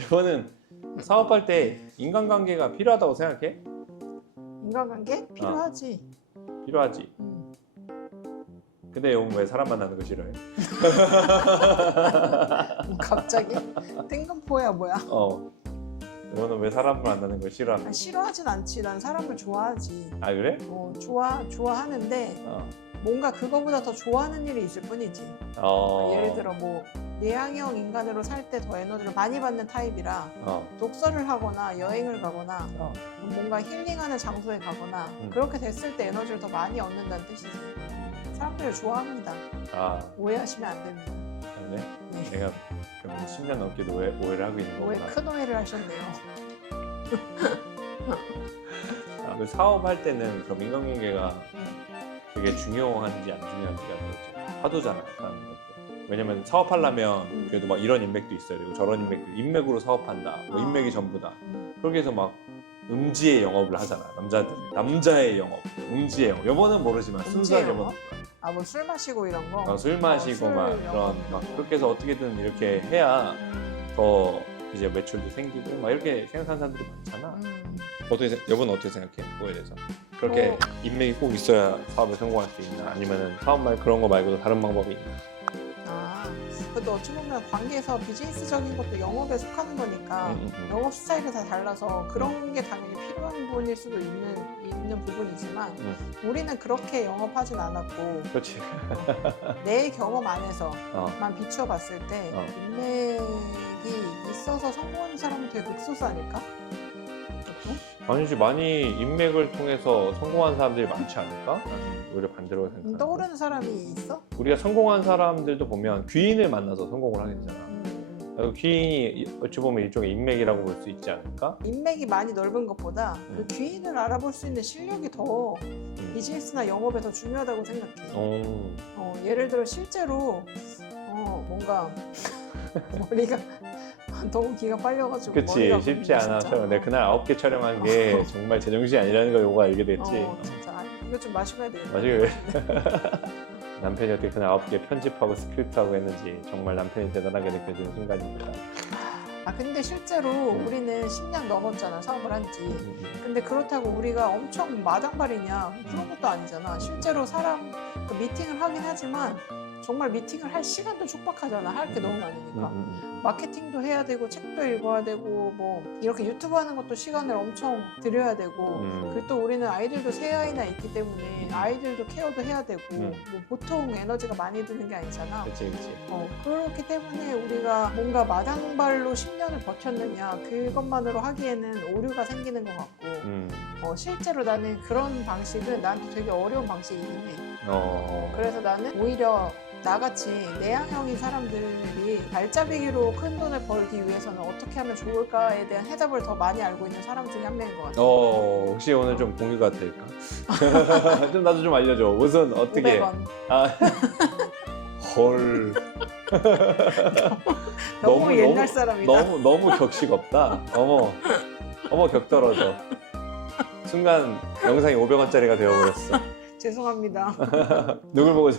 이거는 사업할 때 인간관계가 필요하다고 생각해? 인간관계? 필요하지. 필요하지. 근데 형 왜 사람 만나는 거 싫어해? 갑자기? 뜬금포야 뭐야? 이거는 왜 사람 만나는 거 싫어하는 거야? 싫어하진 않지. 난 사람을 좋아하지. 아 그래? 좋아하는데 뭔가 그거보다 더 좋아하는 일이 있을 뿐이지. 예를 들어 뭐 내향형 인간으로 살 때 더 에너지를 많이 받는 타입이라 독서를 하거나 여행을 가거나 뭔가 힐링하는 장소에 가거나 그렇게 됐을 때 에너지를 더 많이 얻는다는 뜻이지. 사람들을 좋아합니다. 오해하시면 안 됩니다. 그래? 네. 내가 그럼 10년 넘게도 오해를 하고 있는 거구나. 큰 오해를 하셨네요. 그 사업할 때는 그럼 인간관계가 되게 중요한지 안 중요한지가 되겠지. 화두잖아, 사람들한테. 왜냐면 사업하려면 그래도 막 이런 인맥도 있어야 되고 저런 인맥도 인맥으로 사업한다. 뭐 인맥이 전부다. 그렇게 해서 막 음지의 영업을 하잖아. 남자의 영업, 음지의 영업. 여보는 모르지만 순수한 여보는. 뭐 술 마시고 이런 거? 술 마시고 막 그런 막 그렇게 해서 어떻게든 이렇게 해야 더 이제 매출도 생기고 막 이렇게 생각하는 사람들이 많잖아. 여보는 어떻게 생각해? 그거에 대해서? 그렇게 인맥이 꼭 있어야 사업에 성공할 수 있나? 아니면은 사업 말 그런 거 말고도 다른 방법이 있나? 그것도 어찌 보면 관계에서 비즈니스적인 것도 영업에 속하는 거니까 영업 스타일이 다 달라서 그런 게 당연히 필요한 부분일 수도 있는 부분이지만 우리는 그렇게 영업하진 않았고 그렇지. 내 경험 안에서만 비추어 봤을 때 인맥이 있어서 성공하는 사람은 되게 극소수 아닐까? 아니지, 많이 인맥을 통해서 성공한 사람들이 많지 않을까? 나는 오히려 반대로 생각하는데. 떠오르는 사람이 있어? 우리가 성공한 사람들도 보면 귀인을 만나서 성공을 하게 되잖아. 귀인이 어찌 보면 일종의 인맥이라고 볼 수 있지 않을까? 인맥이 많이 넓은 것보다 그 귀인을 알아볼 수 있는 실력이 더 비즈니스나 영업에 더 중요하다고 생각해. 예를 들어 실제로 뭔가 머리가 너무 기가 빨려가지고 그치, 쉽지 않아서 내가 그날 9개 촬영한 게 정말 제정신이 아니라는 걸 요거 알게 됐지. 진짜 이거 좀 마시고 해야 되겠다. 마시고 남편이 어떻게 그날 9개 편집하고 스크립트하고 했는지 정말 남편이 대단하게 느껴지는 순간입니다. 근데 실제로 우리는 10년 넘었잖아, 사업을 한지. 근데 그렇다고 우리가 엄청 마당발이냐 그런 것도 아니잖아. 실제로 사람 미팅을 하긴 하지만 정말 미팅을 할 시간도 촉박하잖아. 할 게 너무 많으니까. 마케팅도 해야 되고 책도 읽어야 되고 뭐 이렇게 유튜브 하는 것도 시간을 엄청 들여야 되고 그리고 또 우리는 아이들도 세 아이나 있기 때문에 아이들도 케어도 해야 되고 뭐 보통 에너지가 많이 드는 게 아니잖아. 그치. 그렇기 때문에 우리가 뭔가 마당발로 10년을 버텼느냐 그것만으로 하기에는 오류가 생기는 것 같고 실제로 나는 그런 방식은 나한테 되게 어려운 방식이긴 해. 그래서 나는 오히려 나같이 내향형인 사람들이 발자취기로 큰 돈을 벌기 위해서는 어떻게 하면 좋을까에 대한 해답을 더 많이 알고 있는 사람 중에 한 명인 것 같아. 혹시 오늘 좀 공유가 될까? 좀 나도 좀 알려줘. 우선 어떻게? 500원. 헐. 너무 옛날 사람이다. 너무 격식 없다. 어머 격떨어져. 순간 영상이 500원짜리가 되어버렸어. 죄송합니다. 누굴 보고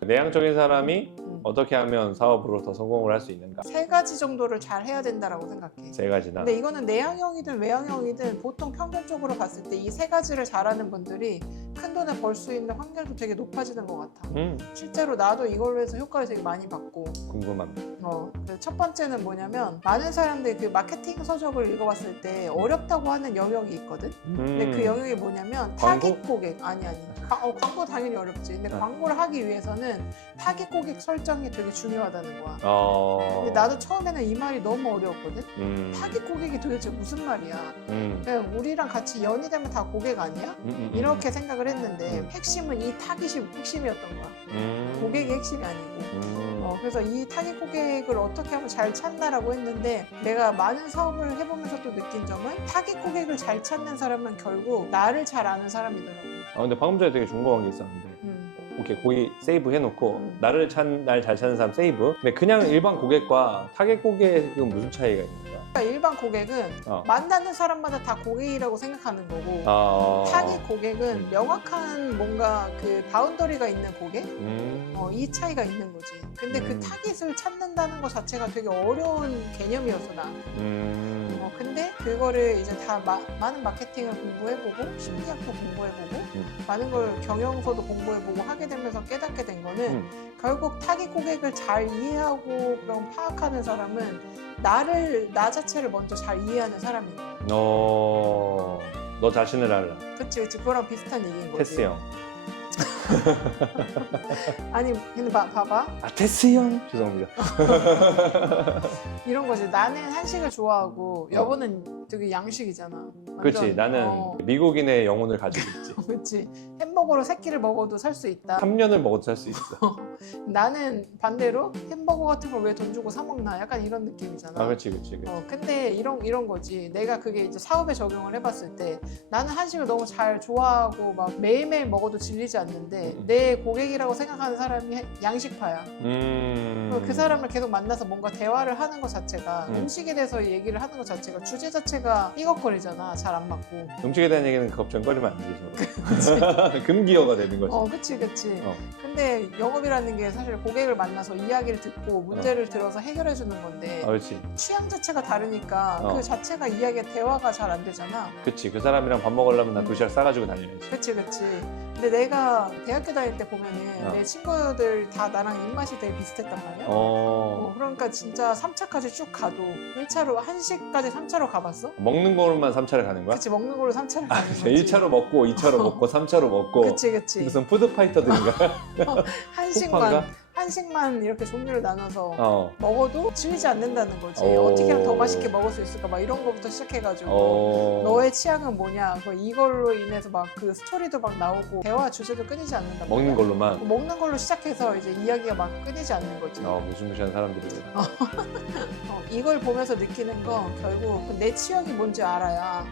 내향적인 사람이 어떻게 하면 사업으로 더 성공을 할 수 있는가? 3가지 정도를 잘 해야 된다라고 생각해. 3가지나. 근데 이거는 내향형이든 외향형이든 보통 평균적으로 봤을 때 이 3가지를 잘하는 분들이 큰 돈을 벌 수 있는 확률도 되게 높아지는 것 같아. 실제로 나도 이걸로 해서 효과를 되게 많이 받고. 궁금합니다. 첫 번째는 뭐냐면 많은 사람들이 그 마케팅 서적을 읽어봤을 때 어렵다고 하는 영역이 있거든. 근데 그 영역이 뭐냐면 타깃 고객. 아니. 광고 당연히 어렵지. 근데 광고를 하기 위해서는 타깃 고객 설정이 되게 중요하다는 거야. 근데 나도 처음에는 이 말이 너무 어려웠거든. 타깃 고객이 도대체 무슨 말이야? 그냥 우리랑 같이 연이 되면 다 고객 아니야? 이렇게 생각을 했는데 핵심은 이 타깃이 핵심이었던 거야. 고객이 핵심이 아니고. 그래서 이 타깃 고객을 어떻게 하면 잘 찾나라고 했는데 내가 많은 사업을 해보면서 또 느낀 점은 타깃 고객을 잘 찾는 사람은 결국 나를 잘 아는 사람이더라고. 근데 방금 전에 되게 궁금한 게 있었는데 오케이 고객 세이브 해놓고 나를 날 잘 찾는 사람 세이브. 근데 그냥 일반 고객과 타겟 고객은 무슨 차이가 있는 거야? 그러니까 일반 고객은 만나는 사람마다 다 고객이라고 생각하는 거고 타깃 고객은 명확한 뭔가 그 바운더리가 있는 고객 이 차이가 있는 거지. 근데 그 타깃을 찾는다는 것 자체가 되게 어려운 개념이었어 난. 근데 그거를 이제 다 많은 마케팅을 공부해보고 심리학도 공부해보고 많은 걸 경영서도 공부해보고 하게 되면서 깨닫게 된 거는 결국 타깃 고객을 잘 이해하고 그런 파악하는 사람은 나 자체를 먼저 잘 이해하는 사람인 거야. 너 자신을 알라. 그치 그거랑 비슷한 얘기인 거지. 테스 형. 아니 근데 봐봐. 테스 형. 죄송합니다. 이런 거지. 나는 한식을 좋아하고 여보는 되게 양식이잖아. 그렇지. 나는 미국인의 영혼을 가지고 있지. 그렇지. 햄버거로 3끼를 먹어도 살 수 있다. 3년을 먹어도 살 수 있어. 나는 반대로 햄버거 같은 걸 왜 돈 주고 사 먹나 약간 이런 느낌이잖아. 그렇지. 근데 이런 거지. 내가 그게 이제 사업에 적용을 해봤을 때 나는 한식을 너무 잘 좋아하고 막 매일매일 먹어도 질리지 않는데 내 고객이라고 생각하는 사람이 양식파야. 그 사람을 계속 만나서 뭔가 대화를 하는 것 자체가 음식에 대해서 얘기를 하는 것 자체가 주제 자체가 삐걱거리잖아. 잘 안 맞고. 음식에 대한 얘기는 걱정거리면 안 되지 서로. 금기어가 되는 거지. 그치. 근데 영업이라는 게 사실 고객을 만나서 이야기를 듣고 문제를 들어서 해결해 주는 건데 그렇지. 취향 자체가 다르니까 그 자체가 이야기가 대화가 잘 안 되잖아. 그치. 그 사람이랑 밥 먹으려면 나 도시락 싸가지고 다녀야지. 그치. 근데 내가 대학교 다닐 때 보면은 내 친구들 다 나랑 입맛이 되게 비슷했단 말이야. 그러니까 진짜 3차까지 쭉 가도 1차로 한식까지 3차로 가봤어? 먹는 거로만 3차를 가는 거야? 그치. 먹는 걸로 3차를 가는 거지. 1차로 먹고 2차로 먹고 3차로 먹고. 그치. 무슨 푸드파이터들인가? 한식만 이렇게 종류를 나눠서 먹어도 질리지 않는다는 거지. 어떻게 하면 더 맛있게 먹을 수 있을까? 막 이런 거부터 시작해가지고 너의 취향은 뭐냐? 이걸로 인해서 막 그 스토리도 막 나오고 대화 주제도 끊이지 않는다. 먹는 걸로만? 먹는 걸로 시작해서 이제 이야기가 막 끊이지 않는 거지. 무시무시한 사람들이구나. 이걸 보면서 느끼는 건 결국 내 취향이 뭔지 알아야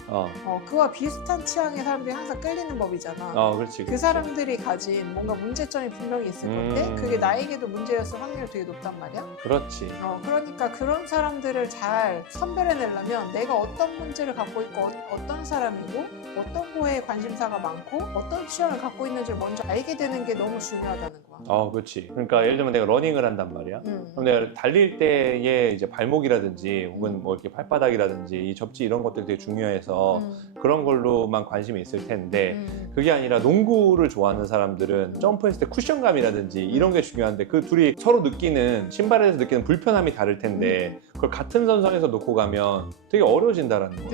그와 비슷한 취향의 사람들이 항상 끌리는 법이잖아. 그렇지. 그 사람들이 가진 뭔가 문제점이 분명히 있을 건데 그게 나에게도 문제였을 확률이 되게 높단 말이야. 그렇지. 그러니까 그런 사람들을 잘 선별해내려면 내가 어떤 문제를 갖고 있고 어떤 사람이고 어떤 거에 관심사가 많고 어떤 취향을 갖고 있는지를 먼저 알게 되는 게 너무 중요하다는 거야. 그렇지. 그러니까 예를 들면 내가 러닝을 한단 말이야. 그럼 내가 달릴 때의 이제 발목이라든지 혹은 뭐 이렇게 발바닥이라든지 이 접지 이런 것들이 되게 중요해서 그런 걸로만 관심이 있을 텐데 그게 아니라 농구를 좋아하는 사람들은 점프했을 때 쿠션감이라든지 이런 게 중요한데 그 둘이 서로 느끼는 신발에서 느끼는 불편함이 다를 텐데 그걸 같은 선상에서 놓고 가면 되게 어려워진다라는 거잖아.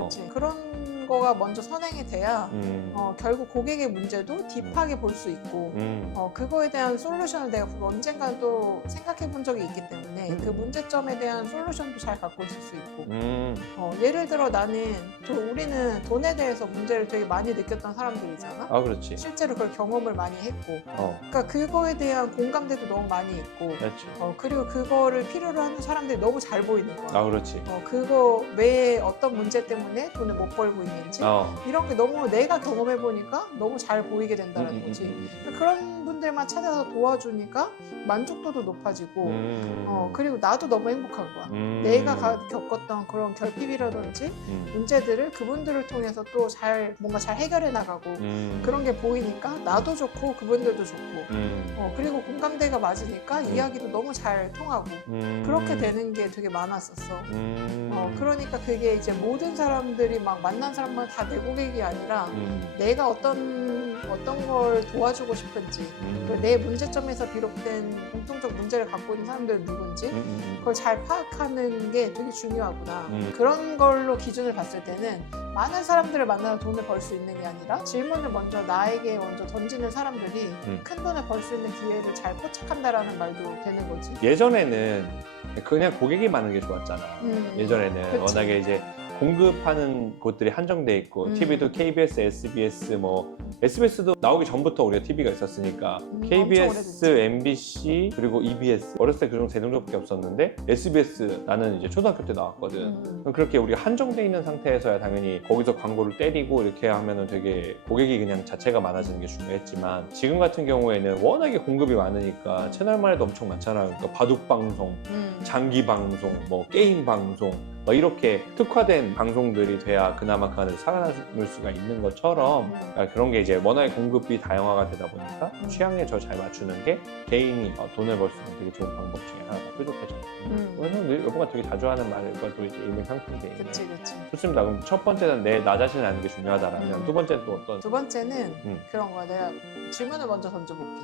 그치. 그런 거가 먼저 선행이 돼야 결국 고객의 문제도 딥하게 볼 수 있고 그거에 대한 솔루션을 내가 언젠가 또 생각해 본 적이 있기 때문에 그 문제점에 대한 솔루션도 잘 갖고 있을 수 있고 예를 들어 우리는 돈에 대해서 문제를 되게 많이 느꼈던 사람들이잖아. 그렇지. 실제로 그걸 경험을 많이 했고 그러니까 그거에 대한 공감대도 너무 많이 있고 그렇죠. 그리고 그거를 필요로 하는 사람들이 너무 잘 보이는 거야. 그렇지. 그거 왜 어떤 문제 때문에 돈을 못 벌고 있는지 이런 게 너무 내가 경험해 보니까 너무 잘 보이게 된다는 거지. 그런 분들만 찾아서 도와주니까 만족도도 높아지고 그리고 나도 너무 행복한 거야. 내가 겪었던 그런 결핍이라든지 문제들을 그분들을 통해서 또 뭔가 잘 해결해 나가고 그런 게 보이니까 나도 좋고 그분들도 좋고 그리고 공감대가 맞으니까 이야기도 너무 잘 통하고 그렇게 되는 게 되게 많았었어. 그러니까 그게 이제 모든 사람들이 막 만난 사람만 다 내 고객이 아니라 내가 어떤 걸 도와주고 싶은지 내 문제점에서 비롯된 공통적 문제를 갖고 있는 사람들은 누군지 그걸 잘 파악하는 게 되게 중요하구나. 그런 걸로 기준을 봤을 때는 많은 사람들을 만나서 돈을 벌 수 있는 게 아니라 질문을 나에게 먼저 던지는 사람들이 큰 돈을 벌 수 있는 기회를 잘 포착한다라는 말도 되는 거지. 예전에는 그냥 고객이 많은 게 좋았잖아. 예전에는 그치. 워낙에 이제 공급하는 곳들이 한정돼 있고 TV도 KBS, SBS 뭐 SBS도 나오기 전부터 우리가 TV가 있었으니까 KBS, MBC 그리고 EBS 어렸을 때 그 정도 대중적밖에 없었는데 SBS 나는 이제 초등학교 때 나왔거든. 그렇게 우리가 한정돼 있는 상태에서야 당연히 거기서 광고를 때리고 이렇게 하면은 되게 고객이 그냥 자체가 많아지는 게 중요했지만 지금 같은 경우에는 워낙에 공급이 많으니까 채널만 해도 엄청 많잖아요. 그러니까 바둑 방송, 장기 방송, 뭐 게임 방송 뭐 이렇게 특화된 방송들이 돼야 그나마 그 안에서 살아남을 수가 있는 것처럼 그런 게 이제 워낙에 공급이 다양화가 되다 보니까 취향에 저 잘 맞추는 게 개인이 돈을 벌 수 있는 되게 좋은 방법 중에 하나가 뾰족해져. 왜냐면 여보가 되게 자주 하는 말과도 이제 일맥상통돼 있는. 그치. 좋습니다. 그럼 첫 번째는 나 자신을 아는 게 중요하다라면 두 번째는 또 어떤? 두 번째는 그런 거야. 내가 질문을 먼저 던져볼게.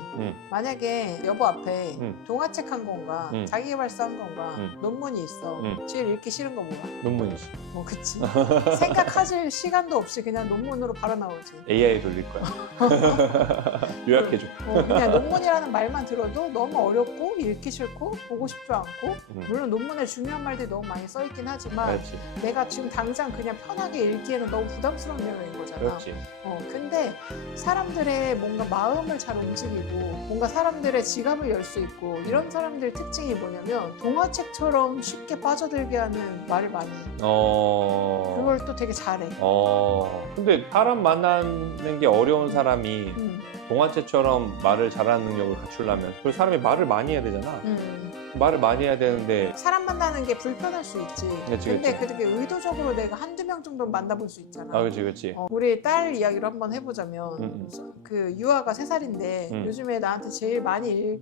만약에 여보 앞에 동화책 한 권과 자기계발서 한 권과 논문이 있어. 제일 읽기 싫은 거 뭐야? 논문이지. 그치. 생각하실 시간도 없이 그냥 논문으로 바로 나오지. AI 돌릴 거야. 요약해줘. 그냥 논문이라는 말만 들어도 너무 어렵고 읽기 싫고 보고 싶지 않고 물론 논문에 중요한 말들이 너무 많이 써있긴 하지만 그렇지. 내가 지금 당장 그냥 편하게 읽기에는 너무 부담스러운 내용인 거잖아. 그렇지. 근데 사람들의 뭔가 마음을 잘 움직이고 뭔가 사람들의 지갑을 열 수 있고 이런 사람들의 특징이 뭐냐면 동화책처럼 쉽게 빠져들게 하는 말을 많이 해. 그걸 또 되게 잘해. 근데 사람 만나는 게 어려운 사람이 동화책처럼 말을 잘하는 능력을 갖추려면 그 사람이 말을 많이 해야 되잖아. 말을 많이 해야 되는데 사람 만나는 게 불편할 수 있지. 그치, 근데 그게 의도적으로 내가 한두 명 정도 만나볼 수 있잖아. 그치. 우리 딸 이야기로 한번 해보자면 그 유아가 3살인데 요즘에 나한테 제일 많이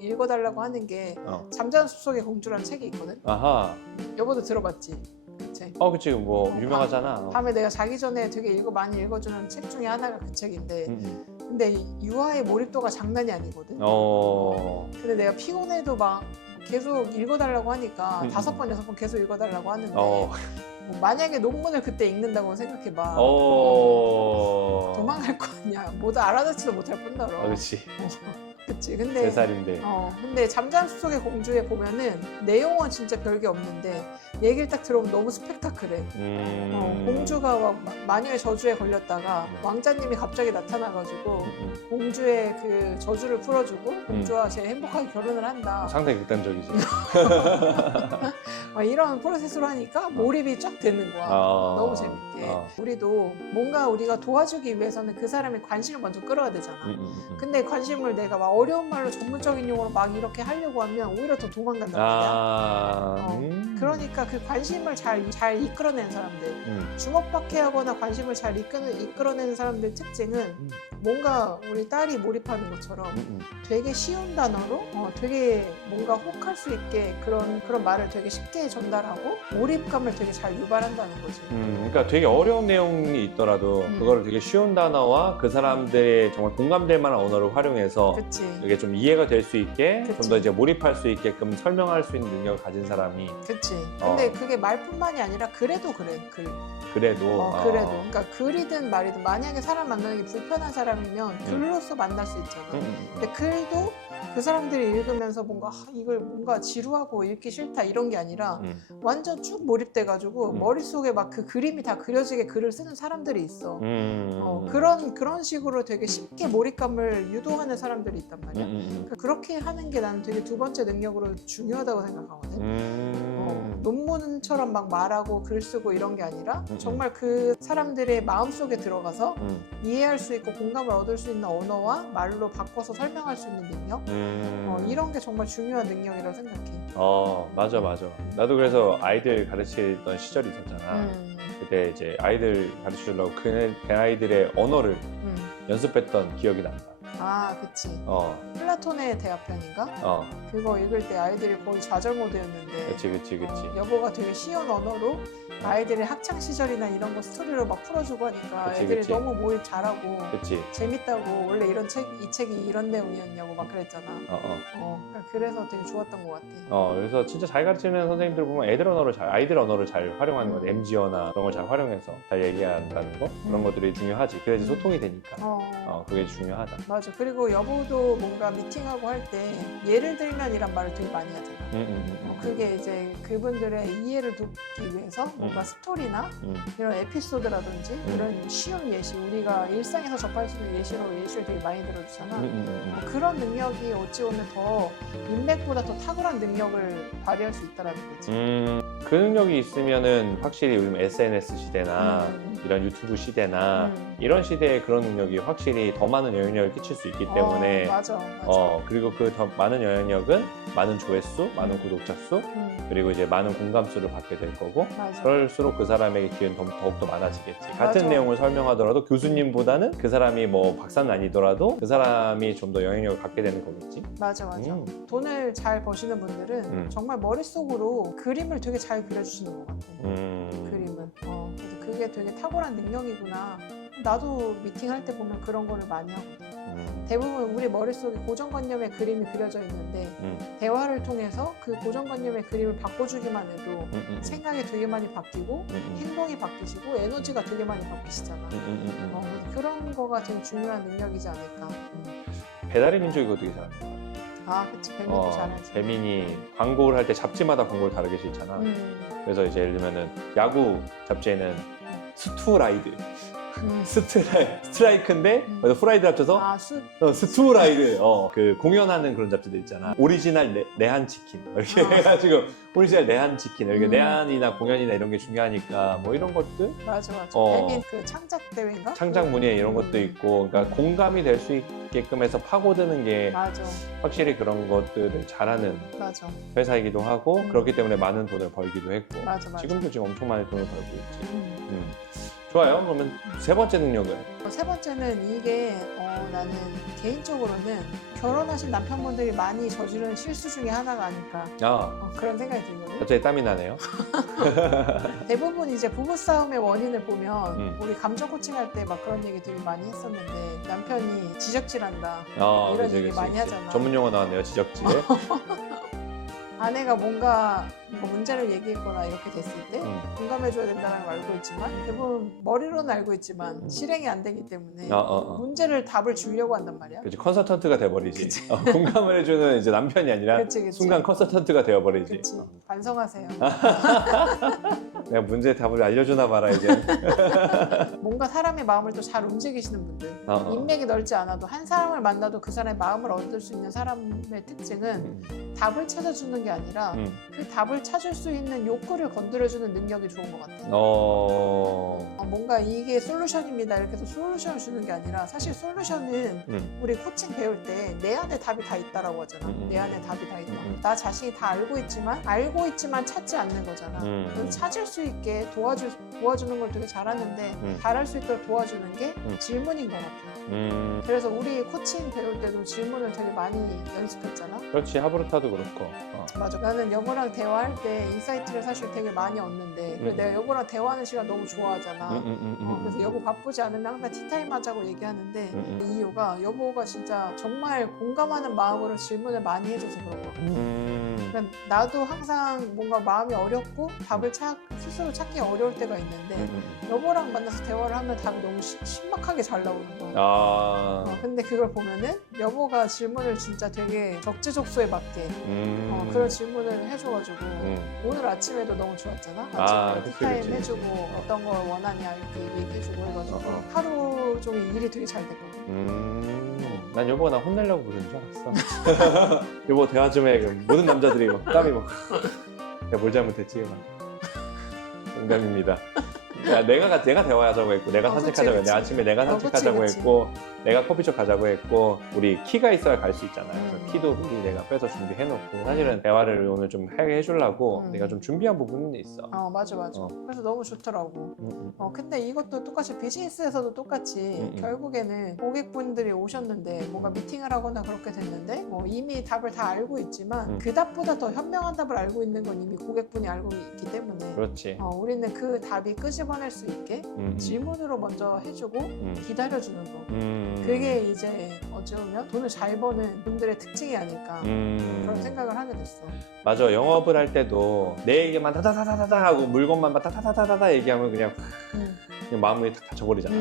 읽어달라고 하는 게 잠자는 숲속의 공주라는 책이 있거든. 아하. 여보도 들어봤지? 그치? 그치. 뭐 유명하잖아. 밤에 내가 자기 전에 되게 많이 읽어주는 책 중에 하나가 그 책인데 근데 유아의 몰입도가 장난이 아니거든. 근데 내가 피곤해도 막 계속 읽어달라고 하니까 5번, 6번 계속 읽어달라고 하는데 만약에 논문을 그때 읽는다고 생각해봐. 도망갈 거 아니야. 뭐도 알아듣지도 못할 뿐더러. 그렇지. 그치. 근데 3살인데. 근데 잠자는 숲속의 공주에 보면은 내용은 진짜 별게 없는데 얘기를 딱 들어보면 너무 스펙타클해. 공주가 마녀의 저주에 걸렸다가 왕자님이 갑자기 나타나가지고 공주의 그 저주를 풀어주고 공주와 제일 행복하게 결혼을 한다. 상당히 극단적이지. 이런 프로세스로 하니까 몰입이 쫙 되는 거야. 너무 재밌게. 우리도 뭔가 우리가 도와주기 위해서는 그 사람의 관심을 먼저 끌어야 되잖아. 근데 관심을 내가 막 어려운 말로 전문적인 용어로 막 이렇게 하려고 하면 오히려 더 도망간단 말이야. 그러니까 그 관심을 잘 이끌어내는 사람들, 주목받게 하거나 관심을 잘 이끌어내는 사람들 특징은 뭔가 우리 딸이 몰입하는 것처럼 되게 쉬운 단어로 되게 뭔가 혹할 수 있게 그런 말을 되게 쉽게 전달하고 몰입감을 되게 잘 유발한다는 거지. 그러니까 되게 어려운 내용이 있더라도 그거를 되게 쉬운 단어와 그 사람들의 정말 공감될 만한 언어를 활용해서 그치. 이게 좀 이해가 될 수 있게 그치. 좀 더 이제 몰입할 수 있게끔 설명할 수 있는 능력을 가진 사람이 그치. 근데 그게 말뿐만이 아니라 그래도 그래. 그래도 그러니까 글이든 말이든 만약에 사람 만나는 게 불편한 사람이면 글로서 만날 수 있잖아. 근데 글도 그 사람들이 읽으면서 뭔가 이걸 뭔가 지루하고 읽기 싫다 이런 게 아니라 완전 쭉 몰입돼가지고 머릿속에 막 그 그림이 다 그려지게 글을 쓰는 사람들이 있어. 그런 식으로 되게 쉽게 몰입감을 유도하는 사람들이 있단 말이야. 그러니까 그렇게 하는 게 나는 되게 두 번째 능력으로 중요하다고 생각하거든. 논문처럼 막 말하고 글 쓰고 이런 게 아니라 정말 그 사람들의 마음속에 들어가서 이해할 수 있고 공감을 얻을 수 있는 언어와 말로 바꿔서 설명할 수 있는 능력 이런 게 정말 중요한 능력이라고 생각해. 맞아. 나도 그래서 아이들 가르치던 시절이 있었잖아. 그때 이제 아이들 가르치려고 그 아이들의 언어를 연습했던 기억이 난다. 그치. 플라톤의 대화편인가? 그거 읽을 때 아이들이 거의 좌절 모드였는데. 그치. 여보가 되게 쉬운 언어로 아이들의 학창 시절이나 이런 거 스토리로 막 풀어주고 하니까 애들이 그치. 너무 몰입 잘하고 그치. 재밌다고 원래 이 책이 이런 내용이었냐고 막 그랬잖아. 그러니까 그래서 되게 좋았던 것 같아. 그래서 진짜 잘 가르치는 선생님들 보면 아이들 언어를 잘 활용하는 거 같아. MG어나 그런 걸 잘 활용해서 잘 얘기한다는 거 그런 것들이 중요하지. 그래야지 소통이 되니까. 그게 중요하다. 맞아. 그리고 여보도 뭔가 미팅하고 할 때 예를 들면 이란 말을 되게 많이 하잖아. 그게 이제 그분들의 이해를 돕기 위해서 뭔가 스토리나 이런 에피소드라든지 이런 쉬운 예시, 우리가 일상에서 접할 수 있는 예시를 되게 많이 들어주잖아. 그런 능력이 어찌 보면 더 인맥보다 더 탁월한 능력을 발휘할 수 있다라는 거지. 그 능력이 있으면은 확실히 요즘 SNS 시대나 이런 유튜브 시대나 이런 시대에 그런 능력이 확실히 더 많은 영향력을 끼칠 수 있기 때문에 맞아. 그리고 그 더 많은 영향력은 많은 조회수, 많은 구독자 수, 그리고 이제 많은 공감수를 받게 될 거고 맞아. 그럴수록 그 사람에게 기회는 더욱더 많아지겠지. 같은 맞아. 내용을 설명하더라도 교수님보다는 그 사람이 뭐 박사는 아니더라도 그 사람이 좀 더 영향력을 갖게 되는 거겠지. 맞아. 돈을 잘 버시는 분들은 정말 머릿속으로 그림을 되게 잘 그려주시는 것 같아. 그림을. 그래서 그게 되게 탁월한 능력이구나. 나도 미팅할 때 보면 그런 거를 많이 하거든. 대부분 우리 머릿속에 고정관념의 그림이 그려져 있는데 대화를 통해서 그 고정관념의 그림을 바꿔주기만 해도 생각이 되게 많이 바뀌고 행동이 바뀌시고 에너지가 되게 많이 바뀌시잖아. 그런 거가 되게 중요한 능력이지 않을까. 배달의 민족 이거 되게 잘하는 거야. 그치. 배민도 잘하지. 배민이 광고를 할 때 잡지마다 광고를 다르게 실잖아. 그래서 이제 예를 들면은 야구 잡지에는 스투라이드 스트라이크인데 프라이드 합쳐서 스투라이드 그 공연하는 그런 잡지들 있잖아. 오리지널 내한 치킨 이렇게 해가지고 오리지널 내한 치킨 이렇게 내한이나 공연이나 이런 게 중요하니까 뭐 이런 것들 맞아. 배민 그 창작 대회인가? 창작 문예 이런 것도 있고 그러니까 공감이 될 수 있게끔 해서 파고드는 게 맞아. 확실히 그런 것들을 잘하는 맞아. 회사이기도 하고 그렇기 때문에 많은 돈을 벌기도 했고 맞아. 지금도 지금 엄청 많은 돈을 벌고 있지. 좋아요. 그러면 세 번째 능력은? 세 번째는 이게 나는 개인적으로는 결혼하신 남편분들이 많이 저지른 실수 중에 하나가 아닐까 그런 생각이 들거든요. 갑자기 땀이 나네요. 대부분 이제 부부싸움의 원인을 보면 우리 감정 코칭할 때 막 그런 얘기 되게 많이 했었는데 남편이 지적질한다 이런 얘기 많이 하잖아. 전문 용어 나왔네요. 지적질. 아내가 뭔가 문제를 얘기했거나 이렇게 됐을 때 공감해줘야 된다는 걸 알고 있지만 대부분 머리로는 알고 있지만 실행이 안 되기 때문에 문제를 답을 주려고 한단 말이야. 그치, 컨설턴트가 돼버리지. 공감을 해주는 이제 남편이 아니라 그치. 순간 컨설턴트가 되어버리지. 그치. 반성하세요. 내가 문제 답을 알려주나 봐라 이제. 뭔가 사람의 마음을 또 잘 움직이시는 분들 인맥이 넓지 않아도 한 사람을 만나도 그 사람의 마음을 얻을 수 있는 사람의 특징은 답을 찾아주는 게 아니라 그 답을 찾을 수 있는 욕구를 건드려주는 능력이 좋은 것 같아요. 뭔가 이게 솔루션입니다 이렇게 해서 솔루션을 주는 게 아니라 사실 솔루션은 우리 코칭 배울 때 내 안에 답이 다 있다라고 하잖아. 내 안에 답이 다 있다. 나 자신이 다 알고 있지만 찾지 않는 거잖아. 그래서 찾을 수 있게 도와주는 걸 되게 잘하는데 잘할 수 있도록 도와주는 게 질문인 것 같아요. 그래서 우리 코칭 배울 때도 질문을 되게 많이 연습했잖아. 그렇지. 하브르타도 그렇고. 맞아. 나는 여보랑 대화할 때 인사이트를 사실 되게 많이 얻는데 그리고 내가 여보랑 대화하는 시간 너무 좋아하잖아. 그래서 여보 바쁘지 않으면 항상 티타임 하자고 얘기하는데 이유가 여보가 진짜 정말 공감하는 마음으로 질문을 많이 해줘서 그런 거야. 그러니까 나도 항상 뭔가 마음이 어렵고 답을 스스로 찾기 어려울 때가 있는데 여보랑 만나서 대화를 하면 답이 너무 신박하게 잘 나오는 거야. 근데 그걸 보면은 여보가 질문을 진짜 되게 적재적소에 맞게 그런 질문을 해줘가지고 오늘 아침에도 너무 좋았잖아. 아침에 티타임 그치. 해주고 어떤 걸 원하냐 이렇게 얘기해주고 해가지고 하루 종일 일이 되게 잘 됐거든. 난 여보가 나 혼내려고 그러는 줄 알았어. 여보 대화 좀 해. 모든 남자들이 막 땀이 막 내가 뭘 잘못했지? 막. 농담입니다. 내가 대화하자고 했고 내가 산책하자고 했고 아침에 내가 산책하자고 했고 내가 커피숍 가자고 했고 우리 키가 있어야 갈 수 있잖아요. 그래서 키도 미리 내가 빼서 준비해놓고 사실은 대화를 오늘 좀 하게 해주려고 내가 좀 준비한 부분이 있어. 맞아. 그래서 너무 좋더라고. 근데 이것도 똑같이 비즈니스에서도 똑같이 결국에는 고객분들이 오셨는데 뭔가 미팅을 하거나 그렇게 됐는데 이미 답을 다 알고 있지만 그 답보다 더 현명한 답을 알고 있는 건 이미 고객분이 알고 있기 때문에 그렇지. 우리는 그 답이 끄집어낼 수 있게 질문으로 먼저 해주고 기다려주는 거. 그게 이제 어찌 보면 돈을 잘 버는 분들의 특징이 아닐까 그런 생각을 하게 됐어. 맞아. 영업을 할 때도 내 얘기만 다다다다다 하고 물건만 다다다다다 얘기하면 그냥 마음이 다 다쳐버리잖아.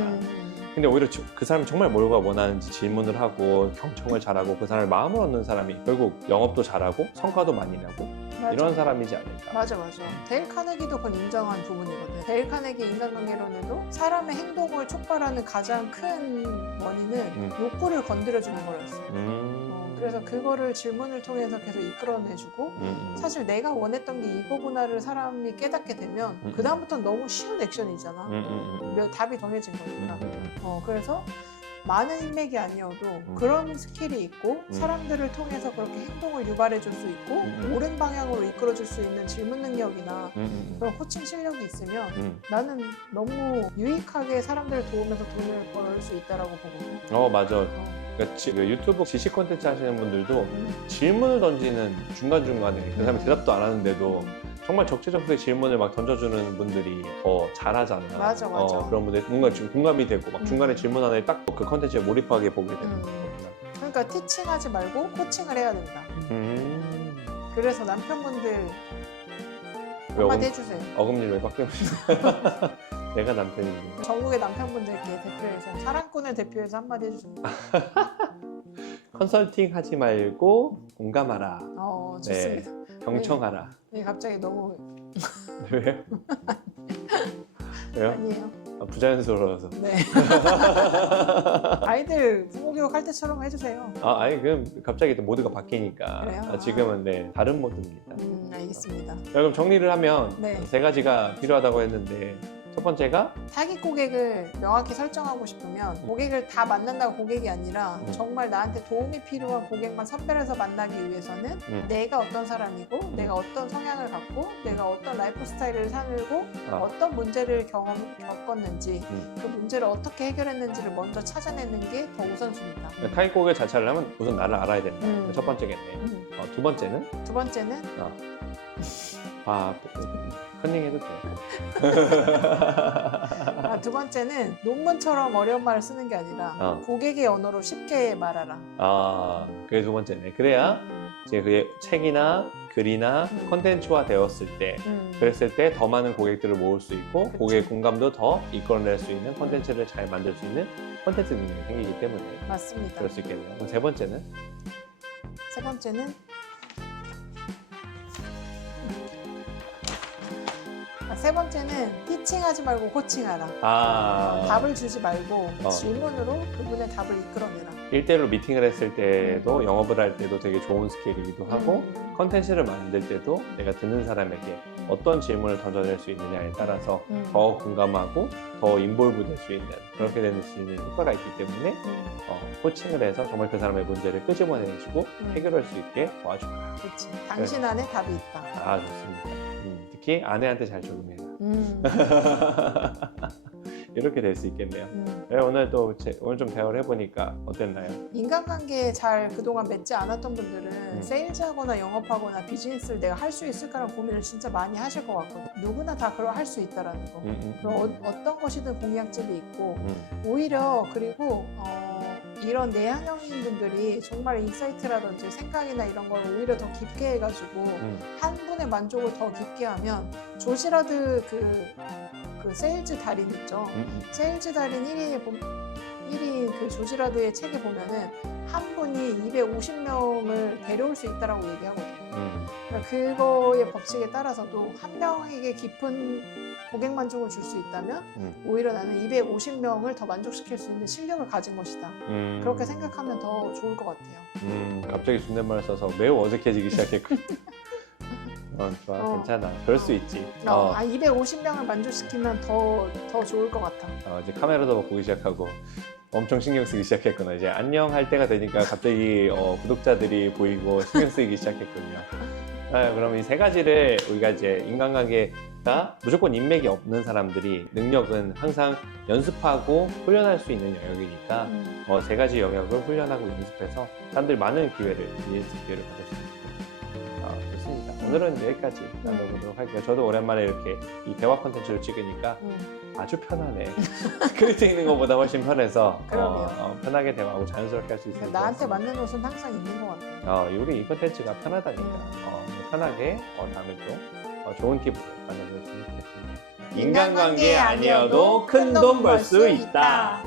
근데 오히려 그 사람이 정말 뭐가 원하는지 질문을 하고 경청을 잘하고 그 사람의 마음을 얻는 사람이 결국 영업도 잘하고 성과도 많이 나고 맞아. 이런 사람이지 않을까. 맞아. 데일 카네기도 그건 인정한 부분이거든. 데일 카네기 인간관계론에도 사람의 행동을 촉발하는 가장 큰 원인은 욕구를 건드려주는 거였어. 그래서 그거를 질문을 통해서 계속 이끌어내주고 사실 내가 원했던 게 이거구나를 사람이 깨닫게 되면 그 다음부터는 너무 쉬운 액션이잖아. 답이 정해진 거니까. 그래서 많은 인맥이 아니어도 그런 스킬이 있고 사람들을 통해서 그렇게 행동을 유발해 줄 수 있고 옳은 방향으로 이끌어 줄 수 있는 질문 능력이나 그런 코칭 실력이 있으면 나는 너무 유익하게 사람들을 도우면서 돈을 벌 수 있다라고 보거든. 맞아. 그러니까 그 유튜브 지식 콘텐츠 하시는 분들도 질문을 던지는 중간중간에 그 사람이 대답도 안 하는데도 정말 적재적소에 질문을 막 던져주는 분들이 더 잘하잖아. 맞아. 그런 분들 뭔가 지금 공감이 되고 막 중간에 질문 하나에 딱 그 컨텐츠에 몰입하게 보게 되는 거구나. 그러니까 티칭하지 말고 코칭을 해야 된다. 그래서 남편분들 한마디 해주세요. 어금니를 왜 빡대보시나? 내가 남편인데. 전국의 남편분들께 대표해서 사랑꾼을 대표해서 한마디 해주세요. 컨설팅 하지 말고 공감하라. 좋습니다. 경청하라. 네, 갑자기 너무 왜요? 왜요? 아니에요. 부자연스러워서. 네. 아이들 부모 교육할 때처럼 해주세요. 아니 그럼 갑자기 또 모드가 바뀌니까. 그래요? 지금은 다른 모드입니다. 알겠습니다. 그럼 정리를 하면 네. 3가지가 필요하다고 했는데 첫 번째가 타깃 고객을 명확히 설정하고 싶으면 고객을 다 만난다고 고객이 아니라 정말 나한테 도움이 필요한 고객만 선별해서 만나기 위해서는 내가 어떤 사람이고 내가 어떤 성향을 갖고 내가 어떤 라이프 스타일을 살고 어떤 문제를 겪었는지 그 문제를 어떻게 해결했는지를 먼저 찾아내는 게 더 우선순위다. 타깃 고객 자체를 하면 우선 나를 알아야 된다. 첫 번째겠네. 두 번째는? 두 번째는 컨닝해도 돼. 두 번째는 논문처럼 어려운 말을 쓰는 게 아니라 고객의 언어로 쉽게 말하라. 그게 두 번째네. 그래야 이제 그게 책이나 글이나 콘텐츠화 되었을 때 그랬을 때 더 많은 고객들을 모을 수 있고 그치. 고객 공감도 더 이끌어낼 수 있는 콘텐츠를 잘 만들 수 있는 콘텐츠 능력이 생기기 때문에 맞습니다. 그럴 수 있겠네요. 그럼 세 번째는? 세 번째는 세 번째는 티칭하지 말고 코칭하라. 답을 주지 말고 질문으로 그분의 답을 이끌어내라. 1대1로 미팅을 했을 때도 영업을 할 때도 되게 좋은 스킬이기도 하고 컨텐츠를 만들 때도 내가 듣는 사람에게 어떤 질문을 던져낼 수 있느냐에 따라서 더 공감하고 더 인볼브 될 수 있는 그렇게 될 수 있는 효과가 있기 때문에 코칭을 해서 정말 그 사람의 문제를 끄집어내주고 해결할 수 있게 도와줘라. 그렇지. 당신 안에 답이 있다. 좋습니다. 특히 아내한테 잘 적용해라. 이렇게 될 수 있겠네요. 오늘 좀 대화를 해보니까 어땠나요? 인간관계에 잘 그동안 맺지 않았던 분들은 세일즈하거나 영업하거나 비즈니스를 내가 할 수 있을까라는 고민을 진짜 많이 하실 것 같거든요. 누구나 다 그걸 할 수 있다라는 거. 그럼 어떤 것이든 공약집이 있고 오히려 그리고 이런 내향형인 분들이 정말 인사이트라든지 생각이나 이런 걸 오히려 더 깊게 해가지고 한 분의 만족을 더 깊게 하면 조지라드 그 세일즈 달인 있죠. 세일즈 달인 1인 그 조지라드의 책에 보면은 한 분이 250명을 데려올 수 있다라고 얘기하거든요. 그러니까 그거의 법칙에 따라서도 한 명에게 깊은 고객 만족을 줄 수 있다면 오히려 나는 250명을 더 만족시킬 수 있는 실력을 가진 것이다. 그렇게 생각하면 더 좋을 것 같아요. 갑자기 존댓말을 써서 매우 어색해지기 시작했거든. 좋아, 괜찮아. 그럴 수 있지. 250명을 만족시키면 더 좋을 것 같아. 이제 카메라도 보기 시작하고 엄청 신경 쓰기 시작했구나. 이제 안녕 할 때가 되니까 갑자기 구독자들이 보이고 신경 쓰이기 시작했군요. 그럼 이 3가지를 우리가 이제 인간관계가 무조건 인맥이 없는 사람들이 능력은 항상 연습하고 훈련할 수 있는 영역이니까 3가지 영역을 훈련하고 연습해서 사람들이 많은 비즈니스 기회를 받을 수 있습니다. 좋습니다. 오늘은 여기까지 나눠보도록 할게요. 저도 오랜만에 이렇게 이 대화 콘텐츠를 찍으니까 아주 편하네. 스크립트 읽는 것보다 훨씬 편해서 편하게 대화하고 자연스럽게 할 수 있어요. 나한테 맞는 옷은 항상 있는 것 같아요. 우리 이 콘텐츠가 편하다니까 편하게 다음에 또 좋은 팁으로 만나보면 좋겠습니다. 인간관계 아니어도 큰 돈 벌 수 있다.